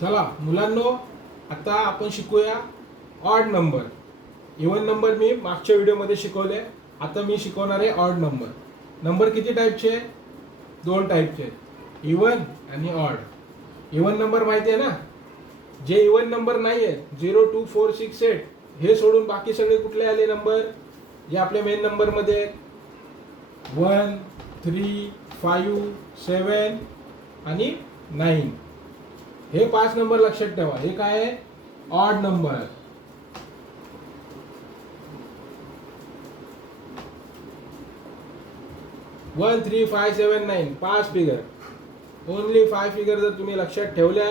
चला मुलांनो, आता आपण शिकूया ऑड नंबर. इवन नंबर मी मागच्या व्हिडिओमध्ये शिकवले. आता मी शिकवणार आहे ऑड नंबर. नंबर किती टाईपचे? 2 टाईपचे, इवन आणि ऑड. इवन नंबर माहिती आहे ना? जे इवन नंबर नाही आहेत 0 2 4 6 8 हे सोडून बाकी सगळे कुठले आले नंबर जे आपल्या मेन नंबरमध्ये आहेत? 1 3 5 7 आणि 9. हे 5 नंबर लक्षात ठेवा. हे काय आहे? Odd number. One 3 5 7 9 5 figure. Only 5 figure जर तुम्ही लक्षात ठेवल्या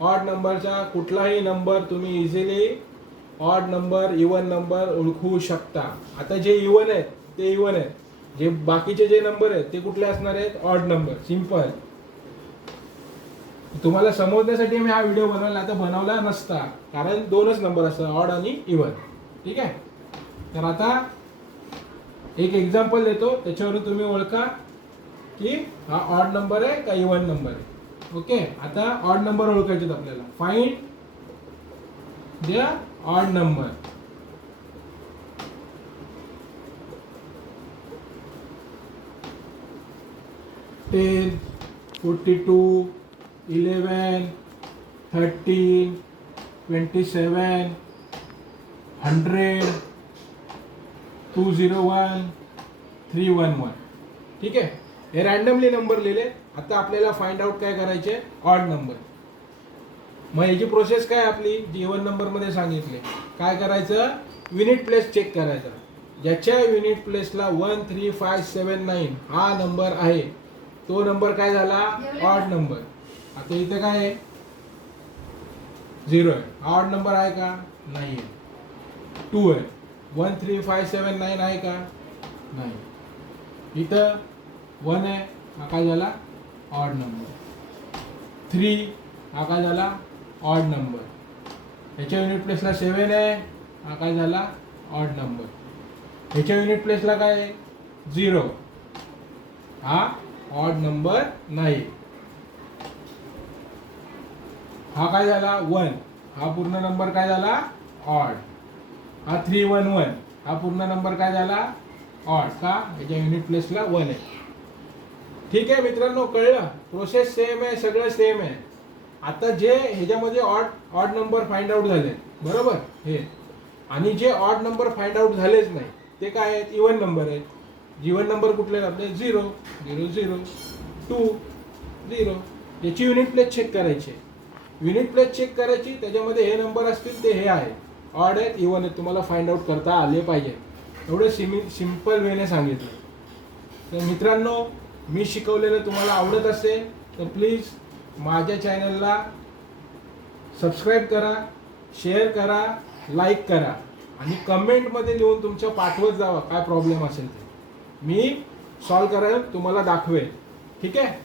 ऑड नंबरचा, कुठलाही नंबर तुम्ही easily odd number even number ओळखू शकता. आता जे इवन आहेत ते इवन आहेत, जे बाकीचे जे नंबर आहेत ते कुठले असणार आहेत? Odd number. सिंपल. तुम्हाला समजण्यासाठी मी हा व्हिडिओ बनवला, आता बनवला नसता, कारण 2च नंबर असतात, ऑड आणि इवन. ठीक आहे. तर आता एक एक्झाम्पल देतो, त्याच्यावरून तुम्ही ओळखा की हा ऑड नंबर आहे का इवन नंबर आहे. ओके. आता ऑड नंबर ओळखायचे आपल्याला. Find the odd number. Ten 42 11 13 27 100 201 311. ठीक आहे. हे रॅन्डमली नंबर लिहिले. आता आपल्याला फाइंड आउट काय करायचे? Odd number. मग याची प्रोसेस काय आपली जी इवन नंबरमध्ये सांगितले? काय करायचं? युनिट प्लेस चेक करायचा. ज्याच्या युनिट प्लेसला 1 3 5 7 9 हा नंबर आहे तो नंबर काय झाला? Odd number. आता इथे काय आहे? 0 आहे. हा ऑड नंबर आहे का? नाही आहे. 2 आहे. 1 3 5 7 9 आहे का? नाही. इथं 1 आहे, हा काय झाला? Odd number. 3 हा काय झाला? Odd number. ह्याच्या युनिट प्लेसला 7 आहे, हा काय झाला? Odd number. ह्याच्या युनिट प्लेसला काय आहे? 0, हा ऑड नंबर नाही. हा काय झाला? 1, हा पूर्ण नंबर काय झाला? ऑड. हा 311 हा पूर्ण नंबर काय झाला? ऑड. का? याच्या युनिट प्लेसला 1 आहे. ठीक आहे मित्रांनो, कळलं? प्रोसेस सेम आहे, सगळं सेम आहे. आता जे ह्याच्यामध्ये ऑड नंबर फाइंड आउट झाले बरोबर हे, आणि जे ऑड नंबर फाइंड आउट झालेच नाही ते काय आहेत? इवन नंबर आहेत. इवन नंबर कुठले आपले? 0 0 0 2 0. याची युनिट प्लेस चेक करायची. युनिट प्लेस चेक करायची, त्याच्यामध्ये हे नंबर असतील ते हे आहे, ऑड आहेत इवन आहेत, तुम्हाला फाइंड आउट करता आले पाहिजे. एवढं सिंपल वेने सांगितलं. तर मित्रांनो, मी शिकवलेलं तुम्हाला आवडत असेल तर प्लीज माझ्या चॅनलला सबस्क्राईब करा, शेअर करा, लाईक करा आणि कमेंटमध्ये लिहून तुमच्या पाठवत जावा काय प्रॉब्लेम असेल ते मी सॉल्व करेल, तुम्हाला दाखवेल. ठीक आहे.